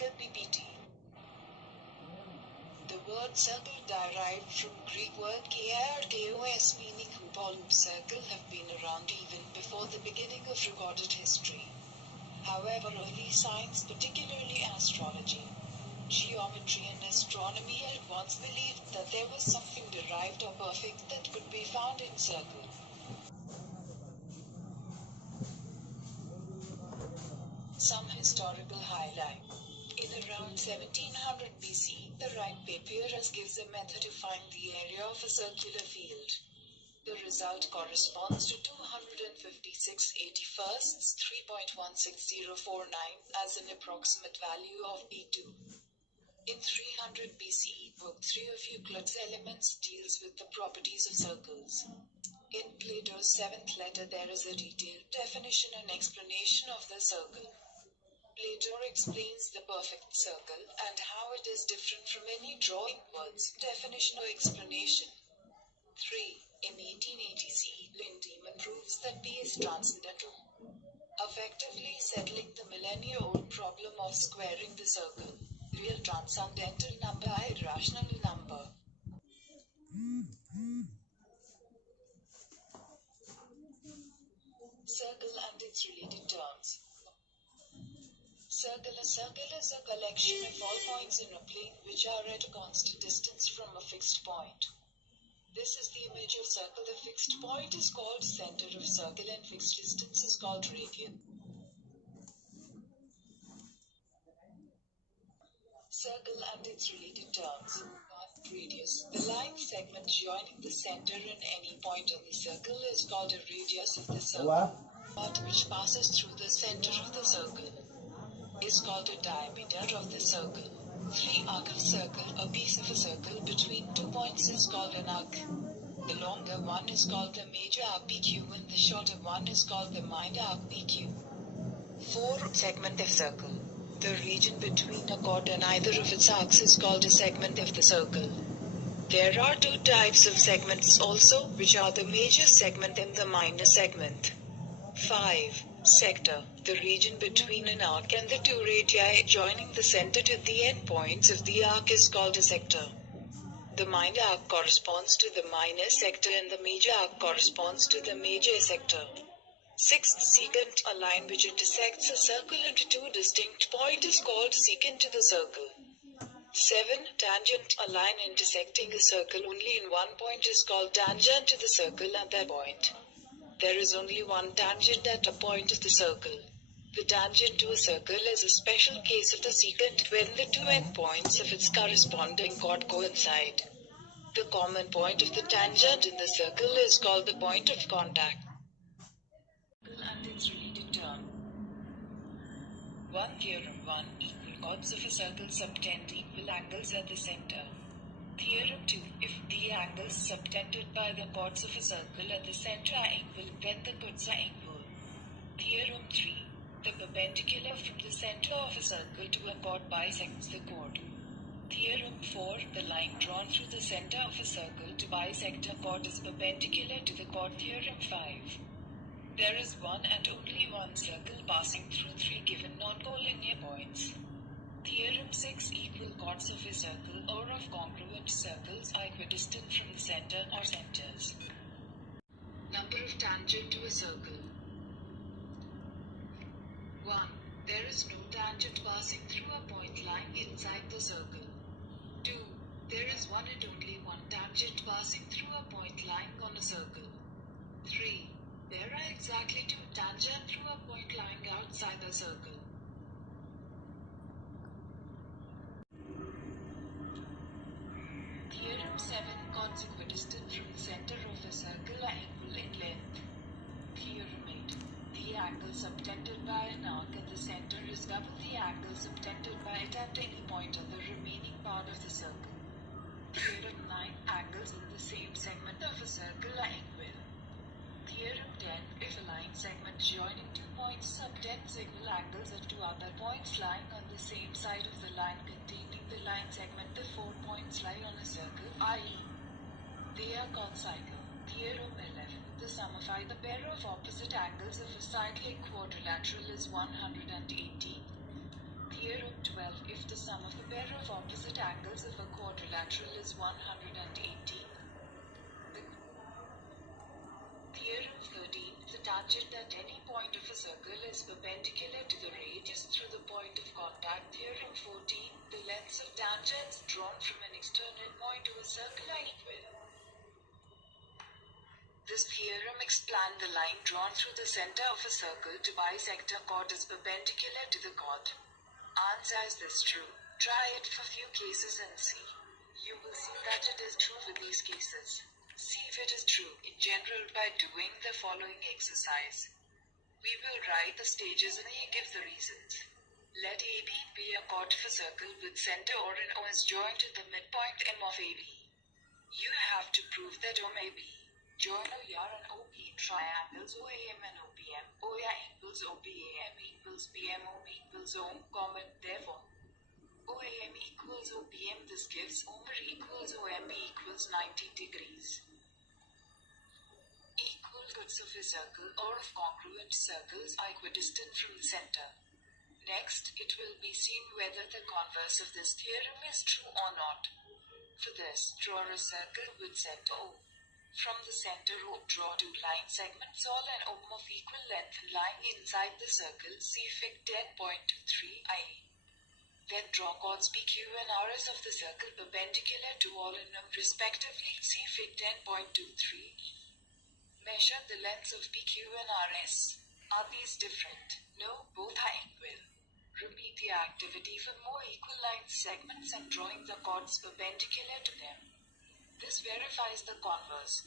circle PPT. The word circle derived from Greek word kos meaning hoop or loop. Circle have been around even before the beginning of recorded history. However, early science, particularly astrology, geometry and astronomy, had once believed that there was something derived or perfect that could be found in circle. Some historical highlight. In around 1700 BC, the Wright papyrus gives a method to find the area of a circular field. The result corresponds to 256 81sts 3.16049 as an approximate value of P2. In 300 BCE, Book 3 of Euclid's Elements deals with the properties of circles. In Plato's seventh letter there is a detailed definition and explanation of the circle. Plato explains the perfect circle and how it is different from any drawing words, definition or explanation. 3. In 1880 CE, Lindemann proves that P is transcendental, effectively settling the millennia-old problem of squaring the circle. Real transcendental number, irrational number. Circle and its related terms. A circle is a collection of all points in a plane which are at a constant distance from a fixed point. This is the image of circle. The fixed point is called center of circle and fixed distance is called radian. Circle and its related terms. Radius. The line segment joining the center and any point on the circle is called a radius of the circle. Part which passes through the center of the circle is called a diameter of the circle. 3. Arc of circle. A piece of a circle between 2 points is called an arc. The longer one is called the major arc PQ and the shorter one is called the minor arc PQ. 4. Segment of circle. The region between a chord and either of its arcs is called a segment of the circle. There are two types of segments also, which are the major segment and the minor segment. 5. Sector. The region between an arc and the two radii joining the center to the endpoints of the arc is called a sector. The minor arc corresponds to the minor sector and the major arc corresponds to the major sector. 6. Secant. A line which intersects a circle into two distinct points is called secant to the circle. 7. Tangent. A line intersecting a circle only in one point is called tangent to the circle at that point. There is only one tangent at a point of the circle. The tangent to a circle is a special case of the secant when the two endpoints of its corresponding chord coincide. The common point of the tangent in the circle is called the point of contact. And its related term. 1. Theorem 1. Equal chords of a circle subtend equal angles at the center. Theorem 2. If the angles subtended by the chords of a circle at the center are equal, then the chords are equal. Theorem 3. The perpendicular from the center of a circle to a chord bisects the chord. Theorem 4. The line drawn through the center of a circle to bisect a chord is perpendicular to the chord. Theorem 5. There is one and only one circle passing through three given non-collinear points. Theorem 6. Equal chords of a circle or of congruent circles are equidistant from the center or centers. Number of tangent to a circle. 1. There is no tangent passing through a point lying inside the circle. 2. There is one and only one tangent passing through a point lying on a circle. 3. There are exactly two tangents through a point lying outside the circle. Theorem 7. Chords equidistant from the center of a circle are equal in length. Theorem 8. The angle subtended by an arc at the center is double the angle subtended by it at any point on the remaining part of the circle. Theorem 9. Angles in the same segment of a circle are equal. Theorem 10. If a line segment joining two points subtends equal angles at two other points lying on the same side of the line containing the line segment, the 4 points lie on a circle, i.e. they are concycle. Theorem 11. The sum of either pair of opposite angles of a cyclic quadrilateral is 180. Theorem 12. If the sum of the pair of opposite angles of a quadrilateral is 180. Theorem 13. The tangent at any point of a circle is perpendicular to the radius through the point of contact. Theorem 14. The lengths of tangents drawn from an external point to a circle are equal. This theorem explains the line drawn through the center of a circle to bisect a chord is perpendicular to the chord. Answer: is this true? Try it for few cases and see. You will see that it is true for these cases. See if it is true in general by doing the following exercise. We will write the stages and he gives the reasons. Let AB be a chord of a circle with center or an O is joined to the midpoint M of AB. You have to prove that O may be join OR and OP triangles OAM and OPM. OA equals OPAM equals PMO equals OM, therefore OAM equals OPM. This gives OMR equals OMP equals 90 degrees. Equal chords of a circle or of congruent circles are equidistant from the center. Next, it will be seen whether the converse of this theorem is true or not. For this, draw a circle with center O. From the center O, draw two line segments all and O of equal length and lying inside the circle. See Fig 10.3a. Then draw chords PQ and RS of the circle perpendicular to all in them respectively. See Fig 10.23e. Measure the lengths of PQ and RS. Are these different? No, both are equal. Repeat the activity for more equal line segments and drawing the chords perpendicular to them. This verifies the converse.